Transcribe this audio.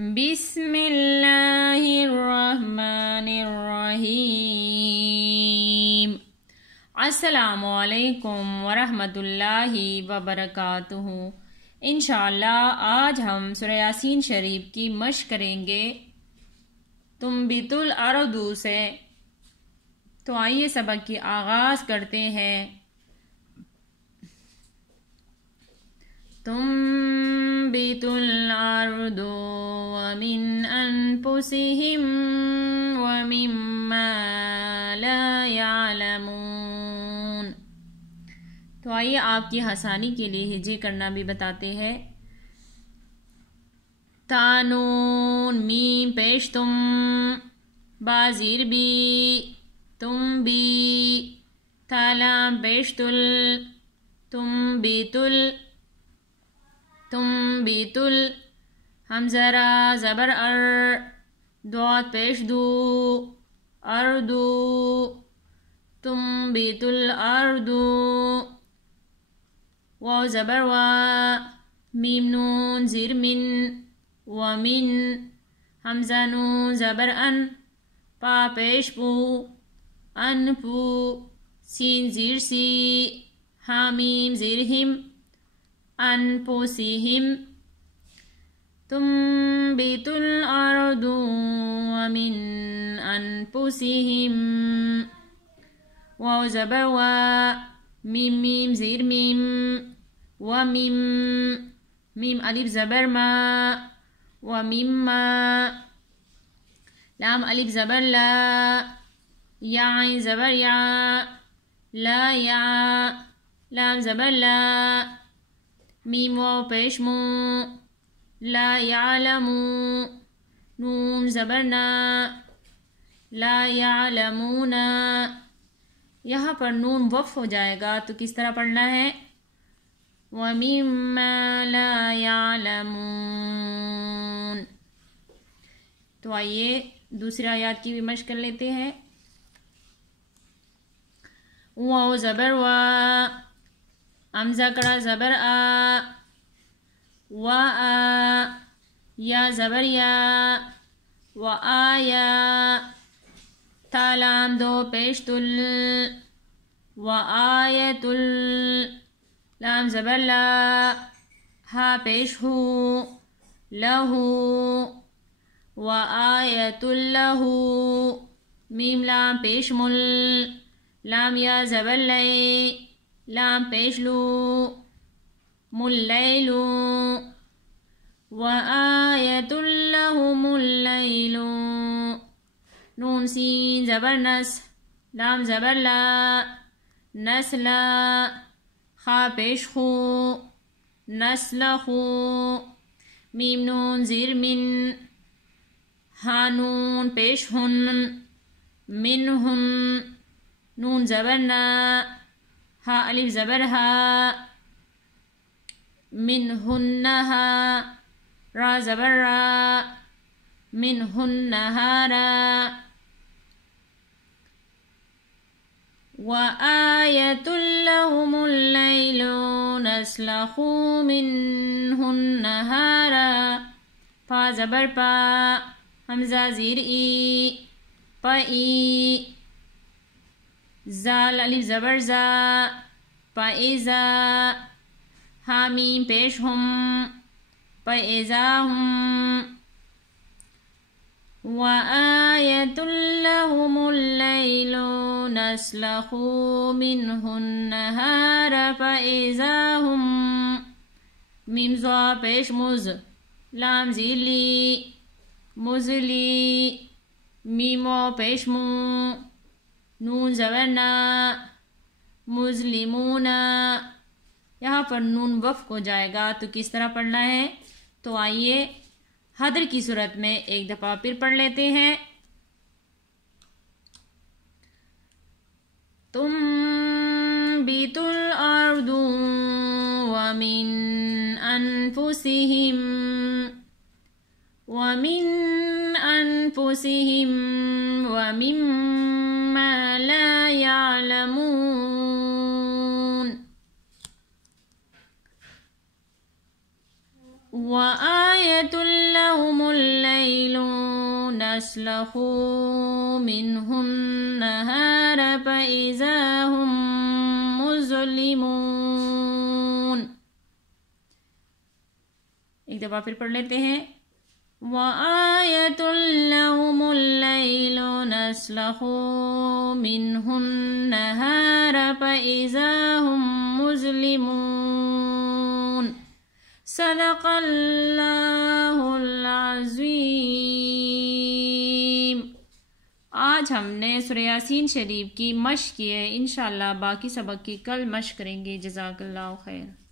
بسم اللہ الرحمن الرحیم۔ السلام علیکم ورحمۃ اللہ وبرکاتہ۔ انشاءاللہ آج ہم سورہ یاسین شریف کی مشق کریں گے تنبت الارض سے۔ تو آئیے سبق کی آغاز کرتے ہیں۔ تنبت الارض ومن انفسهم ومما لا يعلمون۔ تو آئیے آپ کی آسانی کے لیے ہجے کرنا بھی بتاتے ہیں۔ تانون میم پیش تم، بازیر بی، تم بی، تالام پیش تل، تم بیتل، تم بیتل، حمزہ را زبر ار، دوات پیش دو، اردو، تم بیتل اردو، واو زبر وا، میم نون زیر من، ومن، حمزہ نون زبر ان، پا پیش پو، انپو، سین زیر سی، حامیم زیر ہم، انفسہم، تنبت الارض ومن انفسہم، واو زبر وا، میم میم زیر میم، ومیم، میم الف زبر ما، ومما، لام الف زبر لا، یا عین زبر یا، لا یا، لام زبر لا، میم واو پیش مو، لا یعلمو، نون زبر نا، لا یعلمونا۔ یہاں پر نون وقف ہو جائے گا تو کس طرح پڑھنا ہے؟ وَمِمَّا لَا يَعْلَمُونَ۔ تو آئیے دوسری آیات کی بھی مشق کر لیتے ہیں۔ واو زبر وا، حمزہ کڑا زبر آ، وا آ، یا زبر یا، و آیا، تالام دو پیش تل، و آیت ال، لام زبر لا، ہا پیش ہو، لہو، و آیت لہو، میم لام پیش مل، لام یا زبر لے، لام پیش لو، ملیلو، و آیت لہم اللیلو، نون سین زبر نس، لام زبر لا، نسلا، خا پیش خو، نسلخو، میم نون زیر من، ہا نون پیش ہن، منہن، نون زبر نا، ہا الف زبر ہا، منہنہا، را زبر را، منہنہارا، وآیۃ لہم اللیل نسلخ منہ النہار، پا زبر پا، حمزہ زیر ای، پئی، زال الف زبر زا، پائزا، حامیم پیش ہم، پائزا ہم، وآیۃ لہم اللیل نسلخ منہ النہار فإذا ہم، میم زوا پیش مز، لام زیر لی، مزلی، میم واو پیش مو، نون زبر نا، مظلمونا۔ یہاں پر نون وقف ہو جائے گا تو کس طرح پڑھنا ہے؟ تو آئیے حدر کی صورت میں ایک دفعہ پھر پڑھ لیتے ہیں۔ تنبت الارض ومن انفسهم ومما لا يعلمون۔ وآية لهم الليل نسلخ منه النهار فإذا هم مظلمون. ایک دفعہ پھر پڑھ لیتے ہیں. وآية لهم الليل نسلخ منه النهار فإذا هم مظلمون. صدق اللہ العظیم. آج ہم نے سورہ یاسین شریف کی مشق کی ہے. انشاءاللہ باقی سبق کی کل مشق کریں گے. جزاک اللہ خیر.